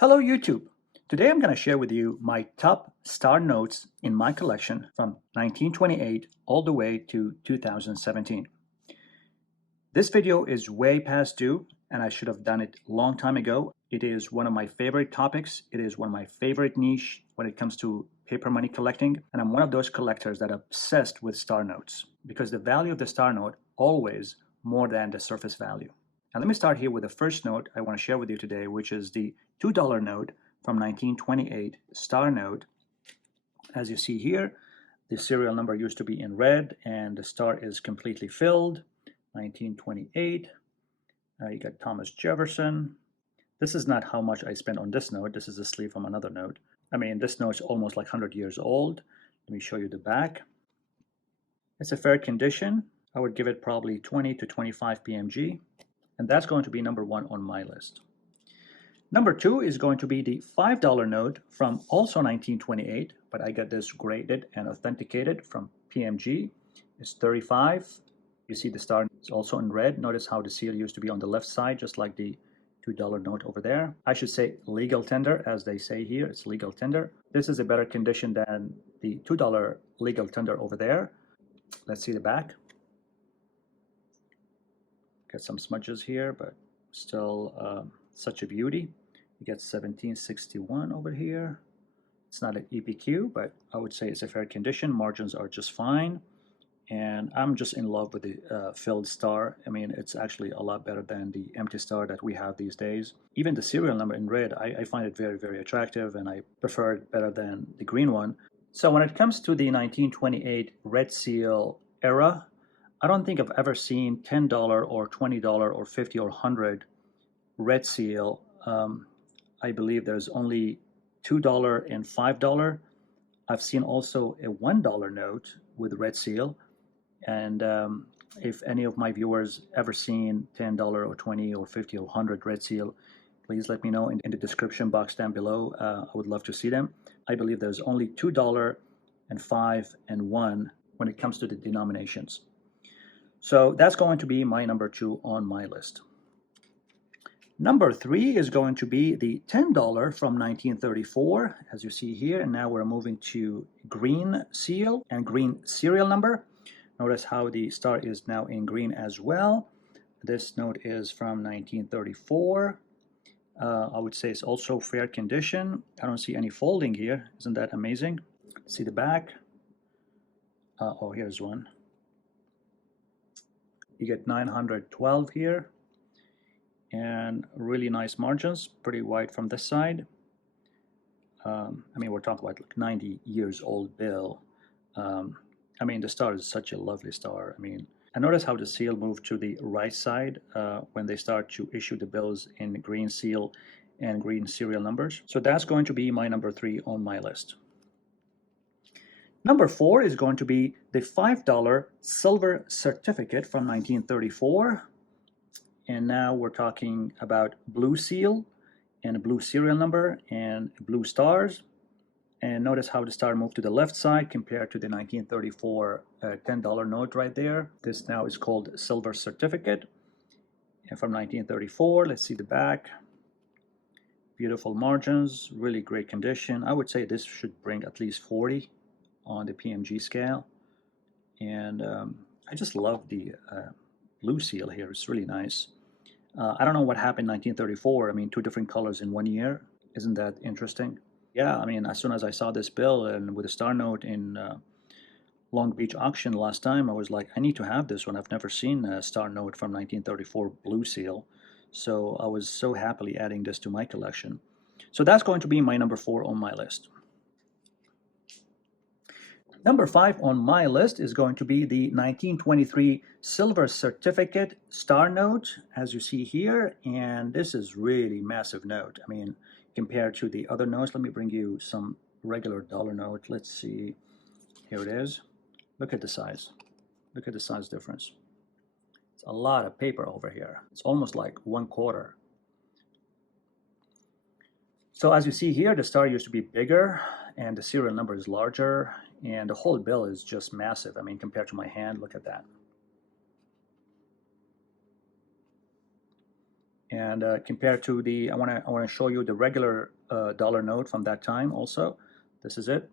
Hello YouTube! Today I'm going to share with you my top star notes in my collection from 1928 all the way to 2017. This video is way past due and I should have done it a long time ago. It is one of my favorite topics. It is one of my favorite niche when it comes to paper money collecting, and I'm one of those collectors that are obsessed with star notes because the value of the star note always more than the surface value. Now let me start here with the first note I want to share with you today, which is the $2 note from 1928 star note. As you see here, the serial number used to be in red and the star is completely filled. 1928. You got Thomas Jefferson. This is not how much I spent on this note. This is a sleeve from another note. I mean, this note's almost like 100 years old. Let me show you the back. It's a fair condition. I would give it probably 20 to 25 PMG. And that's going to be number one on my list. Number two is going to be the $5 note from also 1928, but I got this graded and authenticated from PMG. It's 35. You see the star is also in red. Notice how the seal used to be on the left side, just like the $2 note over there. I should say legal tender, as they say here. It's legal tender. This is a better condition than the $2 legal tender over there. Let's see the back. Got some smudges here, but still such a beauty. You get 1761 over here. It's not an EPQ, but I would say it's a fair condition. Margins are just fine. And I'm just in love with the filled star. I mean, it's actually a lot better than the empty star that we have these days. Even the serial number in red, I find it very, very attractive, and I prefer it better than the green one. So when it comes to the 1928 red seal era, I don't think I've ever seen $10 or $20 or $50 or $100 red seal. I believe there's only $2 and $5. I've seen also a $1 note with red seal. And if any of my viewers ever seen $10 or $20 or $50 or $100 red seal, please let me know in the description box down below. I would love to see them. I believe there's only $2 and $5 and $1 when it comes to the denominations. So that's going to be my number two on my list. Number three is going to be the $10 from 1934, as you see here. And now we're moving to green seal and green serial number. Notice how the star is now in green as well. This note is from 1934. I would say it's also fair condition. I don't see any folding here. Isn't that amazing? See the back. Oh, here's one. You get 912 here. And really nice margins, pretty wide from this side. I mean, we're talking about like 90 years old bill. I mean, the star is such a lovely star. I mean, I notice how the seal moved to the right side when they start to issue the bills in green seal and green serial numbers. So that's going to be my number three on my list. Number four is going to be the $5 silver certificate from 1934. And now we're talking about blue seal and a blue serial number and blue stars. And notice how the star moved to the left side compared to the 1934 $10 note right there. This now is called silver certificate. And from 1934, let's see the back. Beautiful margins, really great condition. I would say this should bring at least 40 on the PMG scale. And I just love the blue seal here. It's really nice. I don't know what happened in 1934. I mean, two different colors in 1 year. Isn't that interesting? Yeah, I mean, as soon as I saw this bill and with a star note in Long Beach auction last time, I was like, I need to have this one. I've never seen a star note from 1934 blue seal. So I was so happily adding this to my collection. So that's going to be my number four on my list. Number five on my list is going to be the 1923 silver certificate star note, as you see here. And this is really massive note. I mean, compared to the other notes, let me bring you some regular dollar note. Let's see. Here it is. Look at the size. Look at the size difference. It's a lot of paper over here. It's almost like 1/4. So as you see here, the star used to be bigger and the serial number is larger, and the whole bill is just massive. I mean, compared to my hand, look at that. And compared to the, I want to show you the regular dollar note from that time also. This is it.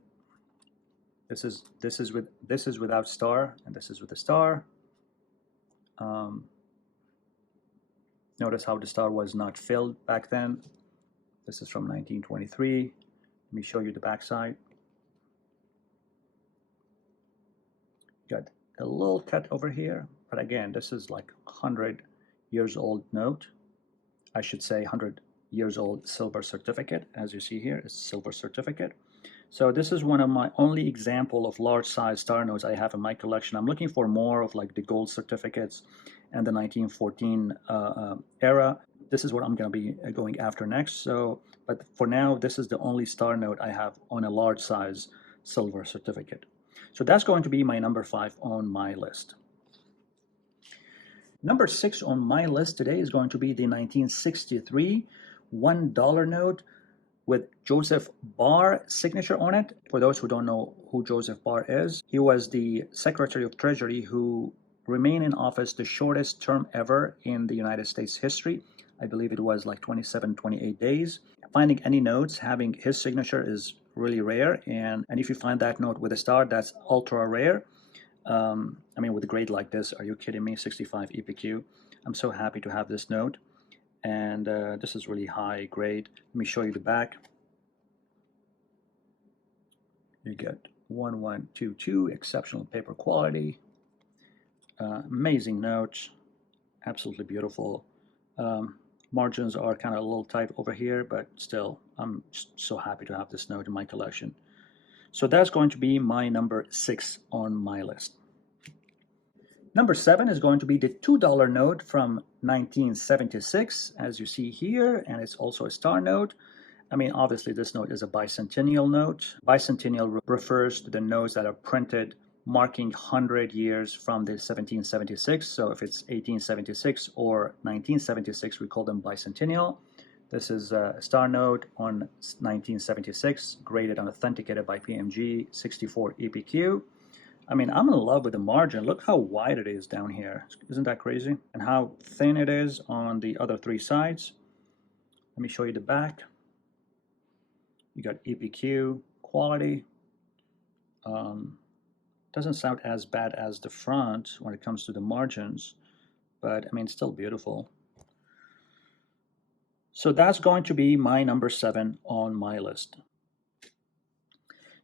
This is without star, and this is with the star. Notice how the star was not filled back then. This is from 1923. Let me show you the backside. Got a little cut over here, but again, this is like 100 years old note. I should say 100 years old silver certificate. As you see here, it's silver certificate. So this is one of my only example of large size star notes I have in my collection. I'm looking for more of like the gold certificates and the 1914 era. This is what I'm going to be going after next. So, but for now, this is the only star note I have on a large size silver certificate. So that's going to be my number 5 on my list. Number 6 on my list today is going to be the 1963 $1 note with Joseph Barr signature on it. For those who don't know who Joseph Barr is, he was the Secretary of Treasury who remained in office the shortest term ever in the United States history. I believe it was like 27, 28 days. Finding any notes having his signature is really rare, and if you find that note with a star, that's ultra rare. I mean, with a grade like this, are you kidding me? 65 EPQ. I'm so happy to have this note. And this is really high grade. Let me show you the back. You get 1122, exceptional paper quality. Amazing notes, absolutely beautiful. Margins are kind of a little tight over here, but still, I'm so happy to have this note in my collection. So that's going to be my number 6 on my list. Number 7 is going to be the $2 note from 1976, as you see here, and it's also a star note. I mean, obviously this note is a bicentennial note. Bicentennial refers to the notes that are printed marking 100 years from the 1776. So if it's 1876 or 1976, we call them bicentennial. This is a star note on 1976, graded and authenticated by PMG, 64 EPQ. I mean, I'm in love with the margin. Look how wide it is down here. Isn't that crazy? And how thin it is on the other 3 sides. Let me show you the back. You got EPQ, quality. Doesn't sound as bad as the front when it comes to the margins, but I mean, still beautiful. So that's going to be my number 7 on my list.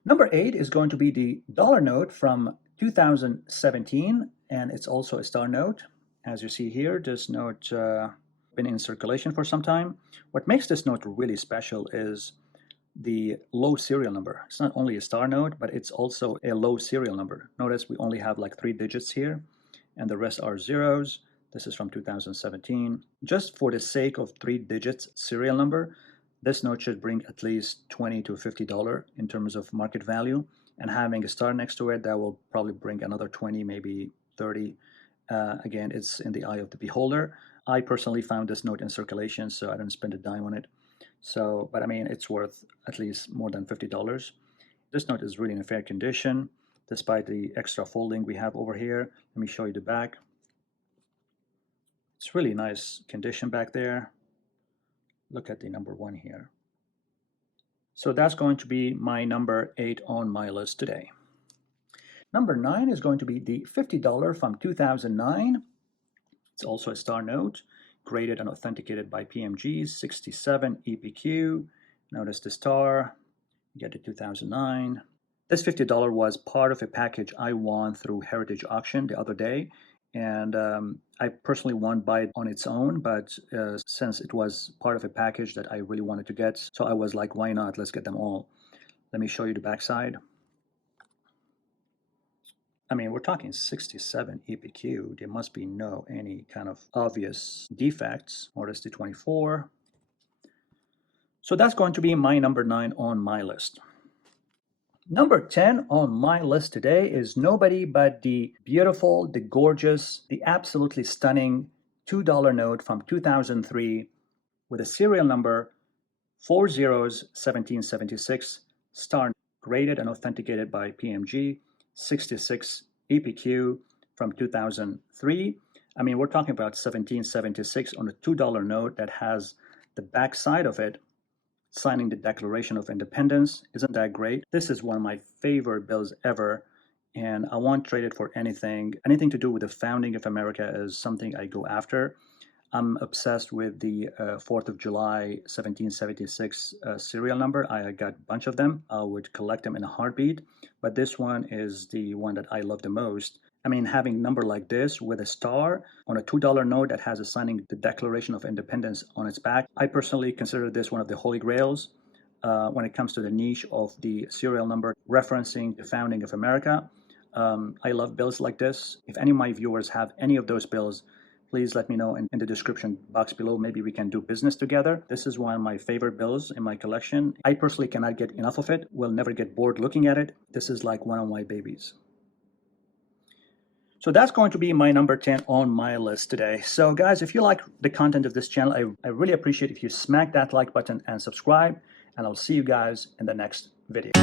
Number 8 is going to be the dollar note from 2017, and it's also a star note. As you see here, this note been in circulation for some time. What makes this note really special is the low serial number. It's not only a star note, but it's also a low serial number. Notice we only have like 3 digits here, and the rest are zeros. This is from 2017. Just for the sake of 3 digits serial number, this note should bring at least $20 to $50 in terms of market value, and having a star next to it, that will probably bring another 20, maybe 30. Again, it's in the eye of the beholder. I personally found this note in circulation, so I didn't spend a dime on it. So, but I mean, it's worth at least more than $50. This note is really in a fair condition, despite the extra folding we have over here. Let me show you the back. It's really nice condition back there. Look at the number 1 here. So that's going to be my number 8 on my list today. Number 9 is going to be the $50 from 2009. It's also a star note, graded and authenticated by PMG, 67 EPQ. Notice the star, you get the 2009. This $50 was part of a package I won through Heritage Auction the other day. And I personally won't buy it on its own, but since it was part of a package that I really wanted to get, so I was like, why not? Let's get them all. Let me show you the backside. I mean, we're talking 67 EPQ. There must be no any kind of obvious defects. Notice the 24. So that's going to be my number 9 on my list. Number 10 on my list today is nobody but the beautiful, the gorgeous, the absolutely stunning $2 note from 2003 with a serial number 401776, star, graded and authenticated by PMG, 66 EPQ from 2003. I mean, we're talking about 1776 on a $2 note that has the back side of it signing the Declaration of Independence. Isn't that great? This is one of my favorite bills ever, and I won't trade it for anything. Anything to do with the founding of America is something I go after. I'm obsessed with the 4th of July 1776 serial number. I got a bunch of them. I would collect them in a heartbeat, but this one is the one that I love the most. I mean, having a number like this with a star on a $2 note that has a signing the Declaration of Independence on its back, I personally consider this one of the holy grails when it comes to the niche of the serial number referencing the founding of America. I love bills like this. If any of my viewers have any of those bills, please let me know in the description box below. Maybe we can do business together. This is one of my favorite bills in my collection. I personally cannot get enough of it. Will never get bored looking at it. This is like one of my babies. So that's going to be my number 10 on my list today. So guys, if you like the content of this channel, I really appreciate if you smack that like button and subscribe, and I'll see you guys in the next video.